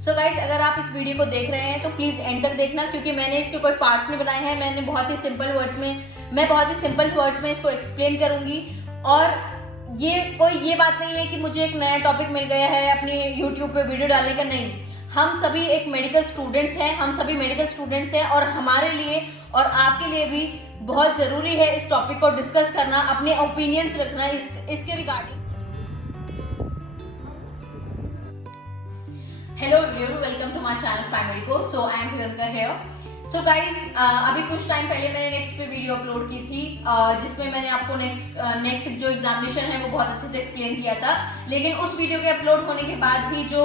So guys, अगर आप इस वीडियो को देख रहे हैं तो प्लीज एंड तक देखना, क्योंकि मैंने इसके कोई पार्ट्स नहीं बनाए हैं। मैं बहुत ही सिंपल वर्ड्स में इसको एक्सप्लेन करूंगी। और ये बात नहीं है कि मुझे एक नया टॉपिक मिल गया है अपनी यूट्यूब पे वीडियो डालने का। नहीं, हम सभी एक मेडिकल स्टूडेंट्स हैं और हमारे लिए और आपके लिए भी बहुत जरूरी है इस टॉपिक को डिस्कस करना, अपने ओपिनियंस रखना इसके regarding. Hello everyone, welcome to my channel family को। So I am Priyanka here. So guys, अभी कुछ टाइम पहले मैंने नेक्स्ट पे वीडियो अपलोड की थी, जिसमें मैंने आपको नेक्स्ट जो एग्जामिनेशन है वो बहुत अच्छे से एक्सप्लेन किया था। लेकिन उस वीडियो के अपलोड होने के बाद ही जो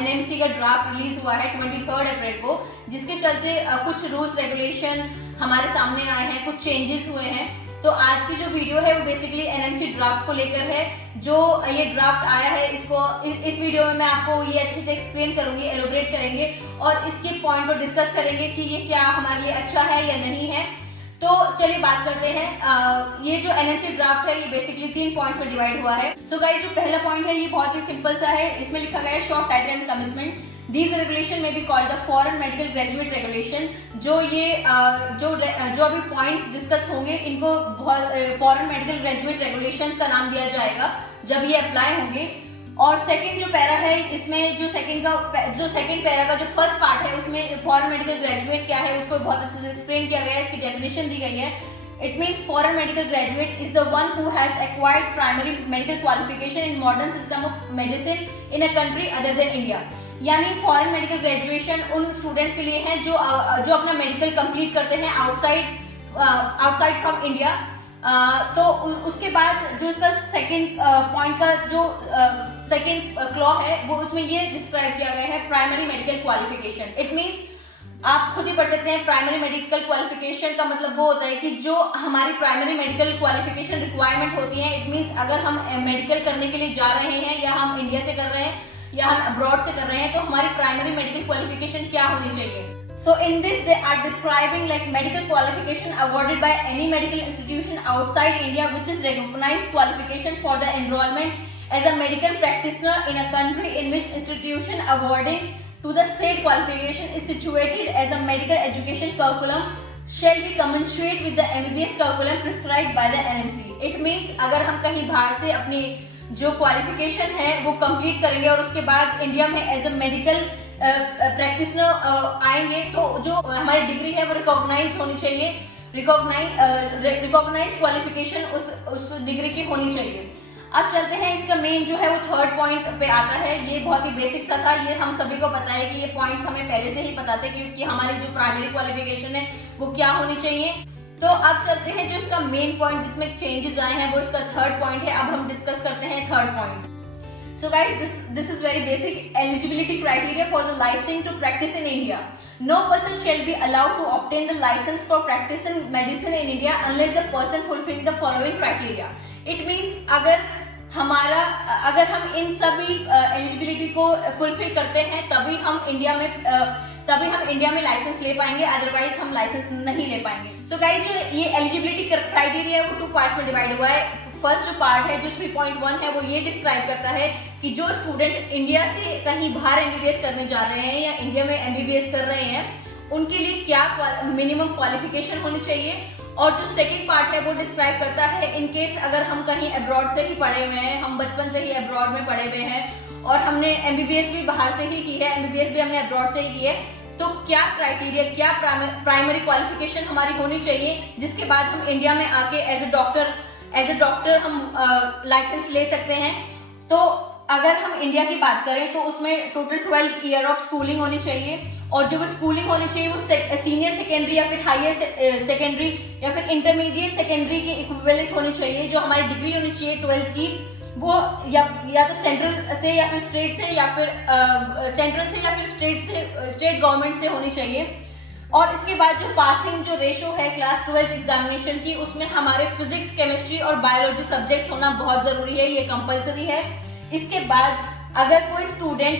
एनएमसी का ड्राफ्ट रिलीज हुआ है 23 अप्रैल को, जिसके चलते कुछ रूल्स रेगुलेशन हमारे सामने आए हैं, कुछ चेंजेस हुए हैं। तो आज की जो वीडियो है वो बेसिकली एनएमसी ड्राफ्ट को लेकर है। जो ये ड्राफ्ट आया है इस वीडियो में मैं आपको ये अच्छे से एक्सप्लेन करूंगी, एलोबरेट करेंगे और इसके पॉइंट को डिस्कस करेंगे कि ये क्या हमारे लिए अच्छा है या नहीं है। तो चलिए बात करते हैं। ये जो एनएमसी ड्राफ्ट है ये बेसिकली 3 पॉइंट्स में डिवाइड हुआ है। सो गाइस, जो पहला पॉइंट है ये बहुत ही सिंपल सा है। इसमें लिखा गया है short title and commitment. These regulation may be called the foreign medical graduate regulation। जो अभी पॉइंट्स डिस्कस होंगे इनको फॉरेन मेडिकल ग्रेजुएट रेगुलेशंस का नाम दिया जाएगा जब ये अप्लाई होंगे। और सेकंड जो पैरा है, इसमें जो सेकंड पैरा का जो फर्स्ट पार्ट है उसमें फॉरेन मेडिकल ग्रेजुएट क्या है उसको बहुत अच्छे से एक्सप्लेन किया गया है, इसकी डेफिनेशन दी गई है। It means foreign medical graduate is the one who has acquired primary medical qualification in modern system of medicine in a country other than India। यानी फॉरेन मेडिकल ग्रेजुएशन उन स्टूडेंट्स के लिए है जो अपना मेडिकल कंप्लीट करते हैं outside from India. तो उसके बाद जो इसका सेकंड पॉइंट का जो सेकंड क्लॉ है वो उसमें ये डिस्क्राइब किया गया है primary medical qualification. It means आप खुद ही पढ़ सकते हैं, प्राइमरी मेडिकल क्वालिफिकेशन का मतलब वो होता है कि जो हमारी प्राइमरी मेडिकल क्वालिफिकेशन रिक्वायरमेंट होती है। इट मींस अगर हम मेडिकल करने के लिए जा रहे हैं या हम इंडिया से कर रहे हैं या हम अब्रॉड से कर रहे हैं, तो हमारी प्राइमरी मेडिकल क्वालिफिकेशन क्या होनी चाहिए। So in this they are describing like medical qualification awarded by any medical institution outside India which is recognized qualification for the enrollment as a medical practitioner in a country in which institution awarding to the said qualification is situated as a medical education curriculum shall be commensurate with the MBBS curriculum prescribed by the NMC। It means अगर हम कहीं बाहर से अपनी जो qualification है वो complete करेंगे और उसके बाद इंडिया में एज अ मेडिकल प्रैक्टिशनर आएंगे, तो जो हमारी डिग्री है वो रिकॉग्नाइज होनी चाहिए। रिकॉग्नाइज क्वालिफिकेशन उस डिग्री की होनी चाहिए। अब चलते हैं, इसका मेन जो है वो थर्ड पॉइंट पे आता है। ये बहुत ही बेसिक सा था, ये हम सभी को पता है कि ये पॉइंट्स हमें पहले से ही पता थे कि हमारी जो प्राइमरी क्वालिफिकेशन है वो क्या होनी चाहिए। तो अब चलते हैं जो इसका मेन पॉइंट जिसमें चेंजेस आए हैं वो इसका थर्ड पॉइंट है। अब हम डिस्कस करते हैं third point. So guys, this is very basic eligibility criteria for the license to practice in India. No person shall be allowed to obtain the license for practice in medicine in India unless the person fulfilling the following criteria। It means अगर हम इन सभी eligibility को fulfil करते हैं तभी हम India में licence ले पाएंगे, अदरवाइज हम लाइसेंस नहीं ले पाएंगे। सो गाइस, जो ये एलिजिबिलिटी क्राइटेरिया है वो 2 पार्ट्स में डिवाइड हुआ है। फर्स्ट जो पार्ट है जो 3.1 है वो ये डिस्क्राइब करता है कि जो स्टूडेंट इंडिया से कहीं बाहर एमबीबीएस करने जा रहे हैं या इंडिया में एमबीबीएस कर रहे हैं उनके लिए क्या मिनिमम क्वालिफिकेशन होनी चाहिए। और जो सेकंड पार्ट है वो डिस्क्राइब करता है इन केस अगर हम कहीं अब्रॉड से ही पढ़े हुए हैं, हम बचपन से ही अब्रॉड में पढ़े हुए हैं और हमने एमबीबीएस भी बाहर से ही की है, एमबीबीएस भी हमने अब्रॉड से ही की है, तो क्या क्राइटेरिया, क्या प्राइमरी क्वालिफिकेशन हमारी होनी चाहिए जिसके बाद हम इंडिया में आके एज ए डॉक्टर हम लाइसेंस ले सकते हैं। तो अगर हम इंडिया की बात करें तो उसमें टोटल 12 ईयर ऑफ स्कूलिंग होनी चाहिए और जो वो स्कूलिंग होनी चाहिए वो सीनियर सेकेंडरी या फिर हायर सेकेंडरी या फिर इंटरमीडिएट सेकेंडरी के इक्विवेलेंट होनी चाहिए। जो हमारी डिग्री होनी चाहिए 12th की वो या तो सेंट्रल से या फिर स्टेट से या फिर स्टेट गवर्नमेंट से होनी चाहिए। और इसके बाद जो पासिंग जो रेशो है क्लास 12th एग्जामिनेशन की, उसमें हमारे फिजिक्स, केमिस्ट्री और बायोलॉजी सब्जेक्ट होना बहुत जरूरी है, ये कंपलसरी है। इसके बाद अगर कोई स्टूडेंट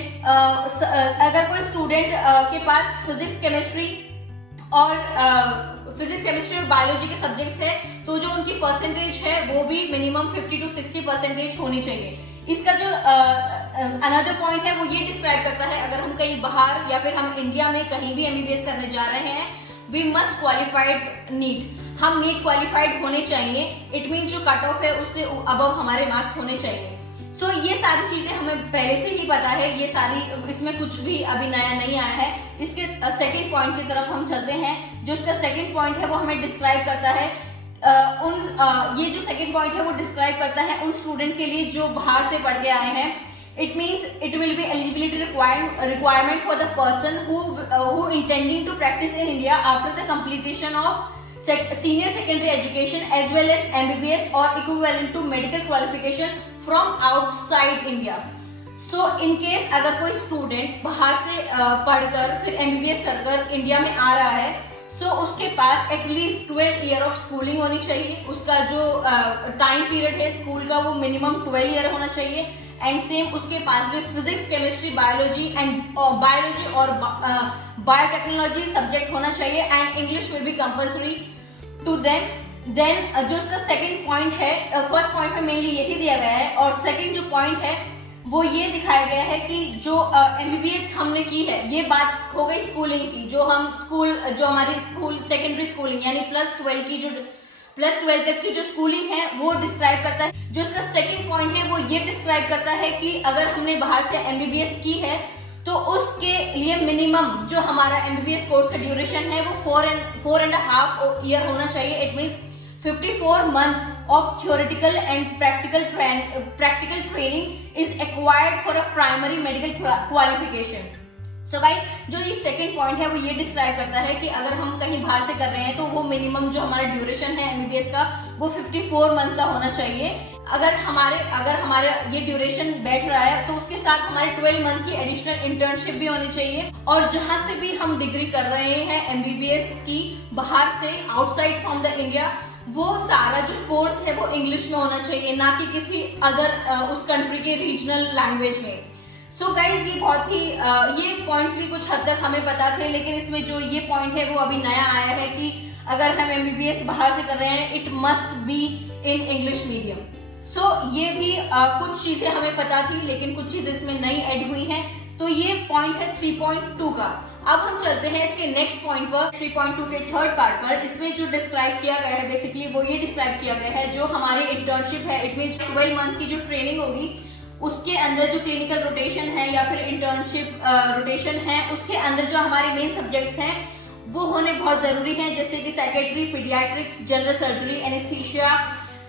के पास फिजिक्स, केमिस्ट्री और बायोलॉजी के सब्जेक्ट्स है तो जो उनकी परसेंटेज है वो भी मिनिमम 50 to 60% होनी चाहिए। इसका जो अनदर पॉइंट है वो ये डिस्क्राइब करता है अगर हम कहीं कहीं बाहर या फिर हम इंडिया में कहीं भी एमबीबीएस करने जा रहे हैं, वी मस्ट क्वालिफाइड नीट, हम नीट क्वालिफाइड होने चाहिए। इट मीन जो कट ऑफ है उससे अबव हमारे मार्क्स होने चाहिए। सो ये सारी चीजें हमें पहले से ही पता है, ये सारी, इसमें कुछ भी अभी नया नहीं आया है। इसके सेकंड पॉइंट की तरफ हम चलते हैं। जो इसका सेकंड पॉइंट है वो हमें डिस्क्राइब करता है ये जो सेकंड पॉइंट है वो डिस्क्राइब करता है उन स्टूडेंट के लिए जो बाहर से पढ़ के आए हैं। It means it will be eligibility requirement for the person who intending to practice in India after the completion of senior secondary education as well as MBBS or equivalent to medical qualification from outside India. So in case अगर कोई student बाहर से पढ़कर फिर MBBS कर India में आ रहा है, so उसके पास एटलीस्ट 12 ईयर ऑफ स्कूलिंग होनी चाहिए। उसका जो टाइम पीरियड है स्कूल का वो मिनिमम 12 ईयर होना चाहिए। एंड सेम उसके पास भी फिजिक्स, केमिस्ट्री, बायोलॉजी और बायोटेक्नोलॉजी सब्जेक्ट होना चाहिए and English will be compulsory to then जो उसका सेकंड पॉइंट है, फर्स्ट पॉइंट में मेनली यही दिया गया है और सेकंड जो पॉइंट है वो ये दिखाया गया है कि जो एमबीबीएस हमने की है, ये बात हो गई स्कूलिंग की, जो हमारी स्कूल सेकेंडरी स्कूलिंग यानी प्लस 12 तक की जो स्कूलिंग है वो डिस्क्राइब करता है। जो इसका सेकंड पॉइंट है वो ये डिस्क्राइब करता है कि अगर हमने बाहर से एमबीबीएस की है तो उसके लिए मिनिमम जो हमारा एमबीबीएस कोर्स का ड्यूरेशन है वो 4.5 ईयर होना चाहिए। It means 54 months of theoretical and practical training is acquired for a primary medical qualification. So guys, जो ये सेकंड पॉइंट है वो ये डिस्क्राइब करता है कि अगर हम कहीं बाहर से कर रहे हैं तो वो मिनिमम जो हमारा ड्यूरेशन है एमबीबीएस का वो 54 मंथ का होना चाहिए। अगर हमारे ये ड्यूरेशन बैठ रहा है तो उसके साथ हमारे 12 मंथ की एडिशनल इंटर्नशिप भी होनी चाहिए। और जहां से भी हम डिग्री कर रहे हैं एमबीबीएस की बाहर से, आउटसाइड फ्रॉम द इंडिया, वो सारा जो कोर्स है वो इंग्लिश में होना चाहिए, ना कि किसी अदर उस कंट्री के रीजनल लैंग्वेज में। सो गाइज ये बहुत ही ये पॉइंट्स भी कुछ हद तक हमें पता थे, लेकिन इसमें जो ये पॉइंट है वो अभी नया आया है कि अगर हम एमबीबीएस बाहर से कर रहे हैं it must be in English medium. So ये भी कुछ चीजें हमें पता थी लेकिन कुछ चीजें इसमें नई ऐड हुई हैं। तो ये पॉइंट है 3.2 का। अब हम चलते हैं इसके नेक्स्ट पॉइंट पर, 3.2 के थर्ड पार्ट पर। इसमें जो डिस्क्राइब किया गया है बेसिकली वो ये डिस्क्राइब किया गया है जो हमारे इंटर्नशिप है, इट मीन 12 मंथ की जो ट्रेनिंग होगी उसके अंदर जो क्लिनिकल रोटेशन है या फिर इंटर्नशिप रोटेशन है उसके अंदर जो हमारे मेन सब्जेक्ट्स हैं वो होने बहुत जरूरी है, जैसे कि psychiatry, paediatrics, general surgery, anaesthesia,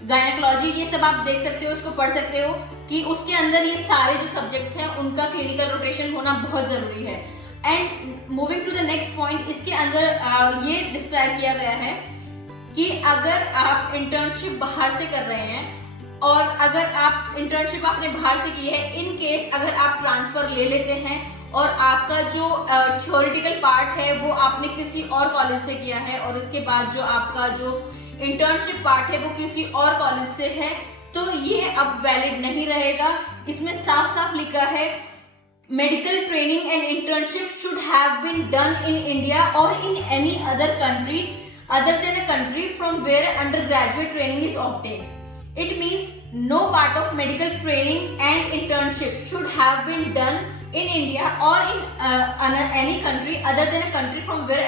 gynaecology, ये सब आप देख सकते हो, इसको पढ़ सकते हो कि उसके अंदर ये सारे जो सब्जेक्ट्स हैं उनका क्लिनिकल रोटेशन होना बहुत जरूरी है। And moving to the next point, इसके अंदर ये डिस्क्राइब किया गया है कि अगर आप इंटर्नशिप बाहर से कर रहे हैं और अगर आप इंटर्नशिप आपने बाहर से की है, इन केस अगर आप ट्रांसफर ले लेते हैं और आपका जो थ्योरेटिकल पार्ट है वो आपने किसी और कॉलेज से किया है और इसके बाद जो आपका जो इंटर्नशिप पार्ट है वो किसी और कॉलेज से है, तो ये अब वैलिड नहीं रहेगा। इसमें साफ साफ लिखा है medical training and internship should have been done in India और in any other country other than a country from where undergraduate training is obtained. It means no part of medical training and internship should have been done in India or in any country other than a country from where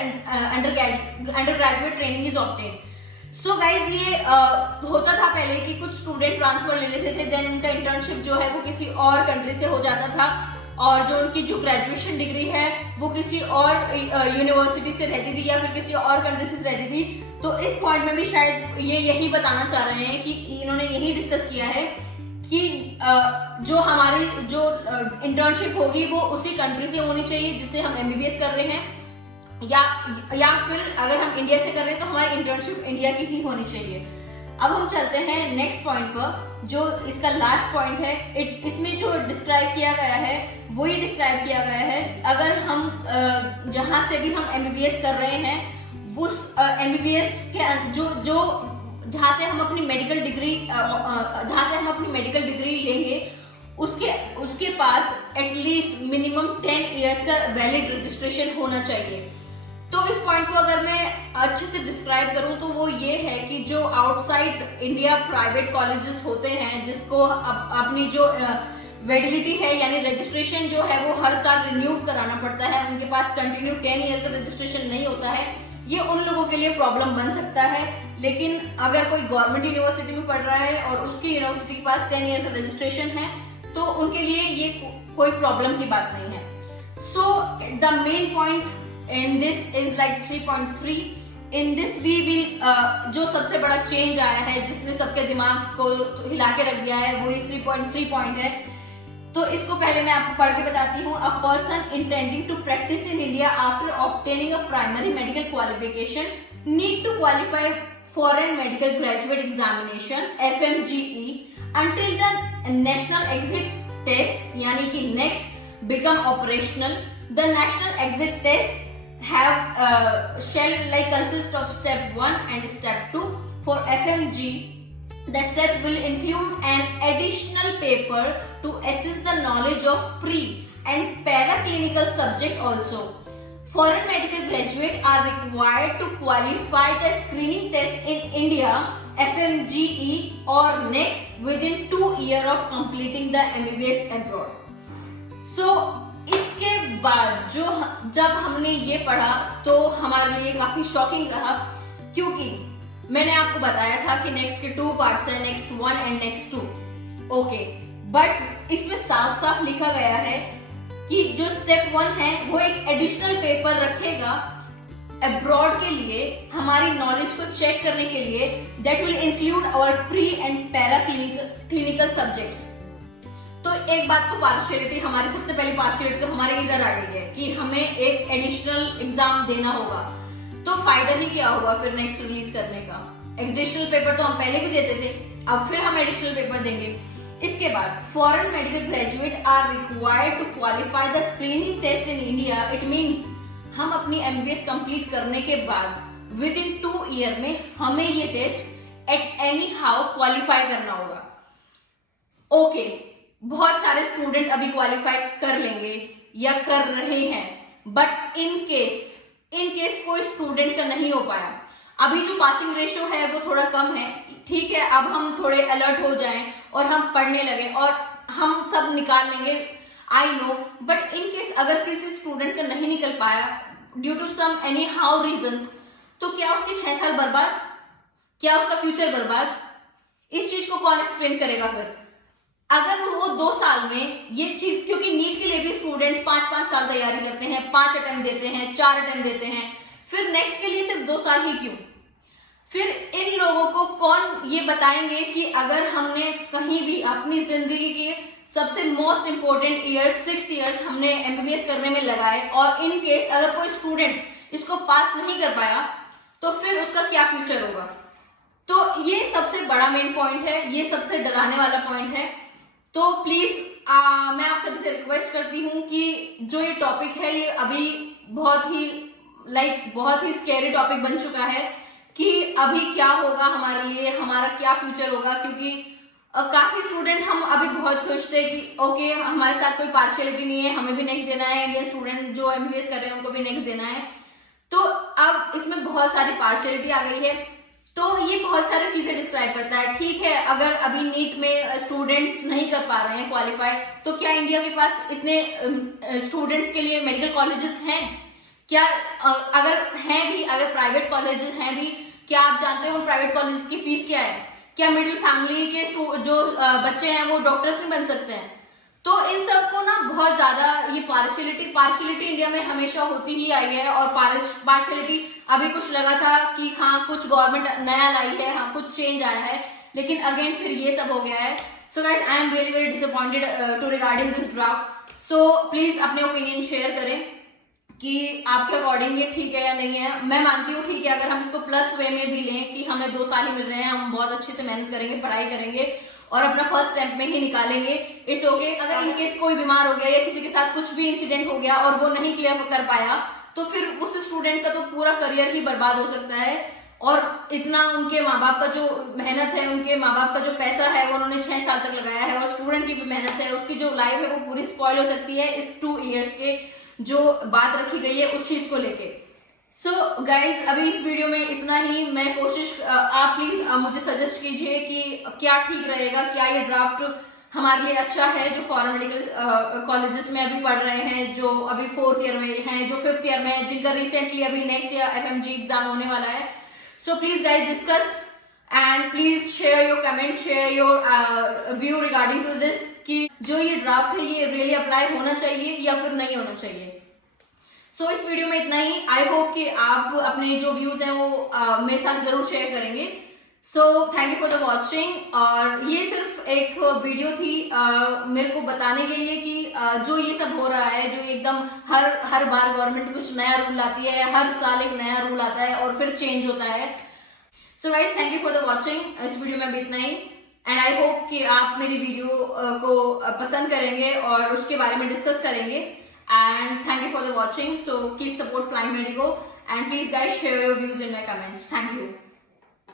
undergraduate training is obtained. So guys, ये होता था पहले कि कुछ student transfer ले लेते थे, then उनका इंटर्नशिप जो है वो किसी और कंट्री से हो जाता था और जो उनकी जो ग्रेजुएशन डिग्री है वो किसी और यूनिवर्सिटी से रहती थी या फिर किसी और कंट्री से रहती थी। तो इस पॉइंट में भी शायद ये यही बताना चाह रहे हैं कि इन्होंने यही डिस्कस किया है कि जो हमारी जो इंटर्नशिप होगी वो उसी कंट्री से होनी चाहिए जिससे हम एमबीबीएस कर रहे हैं, या फिर अगर हम इंडिया से कर रहे हैं तो हमारी इंटर्नशिप इंडिया की ही होनी चाहिए। अब हम चलते हैं नेक्स्ट पॉइंट पर, जो इसका लास्ट पॉइंट है। इसमें जो डिस्क्राइब किया गया है वो ये डिस्क्राइब किया गया है अगर हम जहां से भी हम एमबीबीएस कर रहे हैं उस एमबीबीएस के जो जहां से हम अपनी मेडिकल डिग्री लेंगे उसके पास एटलीस्ट मिनिमम 10 इयर्स का वैलिड रजिस्ट्रेशन होना चाहिए। तो इस पॉइंट को अगर मैं अच्छे से डिस्क्राइब करूं तो वो ये है कि जो आउटसाइड इंडिया प्राइवेट कॉलेजेस होते हैं जिसको अपनी जो वैलिडिटी है, यानी रजिस्ट्रेशन जो है वो हर साल रिन्यू कराना पड़ता है, उनके पास कंटिन्यू 10 ईयर का रजिस्ट्रेशन नहीं होता है, ये उन लोगों के लिए प्रॉब्लम बन सकता है। लेकिन अगर कोई गवर्नमेंट यूनिवर्सिटी में पढ़ रहा है और उसकी यूनिवर्सिटी के पास 10 ईयर का रजिस्ट्रेशन है तो उनके लिए ये कोई प्रॉब्लम की बात नहीं है। So the main point in this is like 3.3। In this we will जो सबसे बड़ा चेंज आया है जिसने सबके दिमाग को हिला के रख दिया है वो ये 3.3 पॉइंट है। तो इसको पहले मैं आपको पढ़ के बताती हूँ। A person intending to practice in India after obtaining a primary medical qualification need to qualify foreign medical graduate examination FMGE until the national exit test यानी कि next become operational. The national exit test have shall like consist of step 1 and step 2. For FMG, the step will include an additional paper to assess the knowledge of pre and paraclinical subject also. Foreign medical graduates are required to qualify the screening test in India FMGE or next within 2 years of completing the MBBS abroad. So इसके बाद जब हमने ये पढ़ा तो हमारे लिए काफी शॉकिंग रहा, क्योंकि मैंने आपको बताया था कि नेक्स्ट के 2 पार्ट्स है, next 1 and next 2। Okay, but इसमें साफ साफ लिखा गया है कि जो स्टेप 1 है वो एक एडिशनल पेपर रखेगा अब्रॉड के लिए, हमारी नॉलेज को चेक करने के लिए, that will include our pre and para clinical subjects. तो एक बात तो पार्शियलिटी, हमारी सबसे पहली पार्शियलिटी तो हमारे इधर आ गई है कि हमें एक एडिशनल एग्जाम देना होगा। तो फायदा ही क्या होगा फिर नेक्स्ट रिलीज करने का? एडिशनल पेपर तो हम पहले भी देते थे, अब फिर हम एडिशनल पेपर देंगे। इसके बाद foreign medical graduate are required to qualify the screening test in India. It means हम अपनी MBBS कंप्लीट करने के बाद विद इन 2 ईयर में हमें ये test at anyhow qualify करना होगा। ओके, बहुत सारे स्टूडेंट अभी क्वालिफाई कर लेंगे या कर रहे हैं, बट इन केस कोई स्टूडेंट का नहीं हो पाया, अभी जो पासिंग रेशियो है वो थोड़ा कम है, ठीक है, अब हम थोड़े अलर्ट हो जाएं और हम पढ़ने लगे और हम सब निकाल लेंगे, I know. But in case अगर किसी स्टूडेंट का नहीं निकल पाया due to some anyhow reasons, तो क्या उसके 6 साल बर्बाद, क्या उसका फ्यूचर बर्बाद? इस चीज को कौन एक्सप्लेन करेगा फिर? अगर वो 2 साल में ये चीज, क्योंकि नीट के लिए भी स्टूडेंट्स 5-5 साल तैयारी करते हैं, 5 अटेम्प्ट देते हैं, 4 अटेम्प्ट देते हैं, फिर नेक्स्ट के लिए सिर्फ 2 साल ही क्यों? फिर इन लोगों को कौन ये बताएंगे कि अगर हमने कहीं भी अपनी जिंदगी के सबसे मोस्ट इंपोर्टेंट ईयर्स 6 ईयर्स हमने MBBS करने में लगाए और इन केस अगर कोई स्टूडेंट इसको पास नहीं कर पाया तो फिर उसका क्या फ्यूचर होगा? तो ये सबसे बड़ा मेन पॉइंट है, ये सबसे डराने वाला पॉइंट है। तो प्लीज मैं आप सभी से रिक्वेस्ट करती हूँ कि जो ये टॉपिक है ये अभी बहुत ही स्कैरी टॉपिक बन चुका है कि अभी क्या होगा हमारे लिए, हमारा क्या फ्यूचर होगा। क्योंकि काफी स्टूडेंट हम अभी बहुत खुश थे कि ओके हमारे साथ कोई पार्शियलिटी नहीं है, हमें भी नेक्स्ट देना है, इंडियन स्टूडेंट जो MBBS कर रहे हैं उनको भी नेक्स्ट देना है। तो अब इसमें बहुत सारी पार्शियलिटी आ गई है, तो ये बहुत सारी चीजें डिस्क्राइब करता है। ठीक है, अगर अभी नीट में स्टूडेंट्स नहीं कर पा रहे हैं क्वालिफाई, तो क्या इंडिया के पास इतने स्टूडेंट्स के लिए मेडिकल कॉलेजेस हैं क्या? अगर हैं भी, अगर प्राइवेट कॉलेजेस हैं भी, क्या आप जानते हो प्राइवेट कॉलेजेस की फीस क्या है? क्या मिडिल फैमिली के जो बच्चे हैं वो डॉक्टर्स नहीं बन सकते हैं? तो इन सबको ना बहुत ज्यादा ये पार्शियलिटी इंडिया में हमेशा होती ही आई है। और पार्शियलिटी अभी कुछ लगा था कि हाँ कुछ गवर्नमेंट नया लाई है, हाँ कुछ चेंज आया है, लेकिन अगेन फिर ये सब हो गया है। So guys, I am really very disappointed to regarding this draft. So please अपने ओपिनियन शेयर करें कि आपके अकॉर्डिंग ये ठीक है या नहीं है। मैं मानती हूँ ठीक है, अगर हम इसको प्लस वे में भी लें कि हमें 2 साल ही मिल रहे हैं, हम बहुत अच्छे से मेहनत करेंगे, पढ़ाई करेंगे और अपना फर्स्ट अटेम्प्ट में ही निकालेंगे, इट्स ओके। अगर इन केस कोई बीमार हो गया या किसी के साथ कुछ भी इंसिडेंट हो गया और वो नहीं क्लियर कर पाया, तो फिर उस स्टूडेंट का तो पूरा करियर ही बर्बाद हो सकता है। और इतना उनके माँ बाप का जो मेहनत है, उनके माँ बाप का जो पैसा है वो उन्होंने 6 साल तक लगाया है, और स्टूडेंट की भी मेहनत है, उसकी जो लाइफ है वो पूरी स्पॉइल हो सकती है इस 2 इयर्स के जो बात रखी गई है उस चीज को लेके। सो गाइज, अभी इस वीडियो में इतना ही। मैं कोशिश, आप प्लीज मुझे सजेस्ट कीजिए कि क्या ठीक रहेगा, क्या ये ड्राफ्ट हमारे लिए अच्छा है जो फॉरेन मेडिकल कॉलेजेस में अभी पढ़ रहे हैं, जो अभी 4th ईयर में हैं, जो 5th ईयर में हैं, जिनका रिसेंटली अभी नेक्स्ट ईयर FMG एग्जाम होने वाला है. So please guys discuss and please share your comment, share your view regarding to this कि जो ये ड्राफ्ट है ये रियली अप्लाई होना चाहिए या फिर नहीं होना चाहिए. सो इस वीडियो में इतना ही. आई होप कि आप अपने जो व्यूज हैं वो मेरे साथ जरूर शेयर करेंगे. So thank you for the watching. और ये सिर्फ एक वीडियो थी मेरे को बताने के लिए कि जो ये सब हो रहा है, जो एकदम हर बार गवर्नमेंट कुछ नया रूल लाती है, हर साल एक नया रूल आता है और फिर चेंज होता है. So guys thank you for the watching. इस वीडियो में भी इतना ही. एंड आई होप कि आप मेरी वीडियो को पसंद करेंगे और उसके बारे में डिस्कस करेंगे. And thank you for the watching. So keep support Flying Medigo and please guys share your views in my comments. Thank you.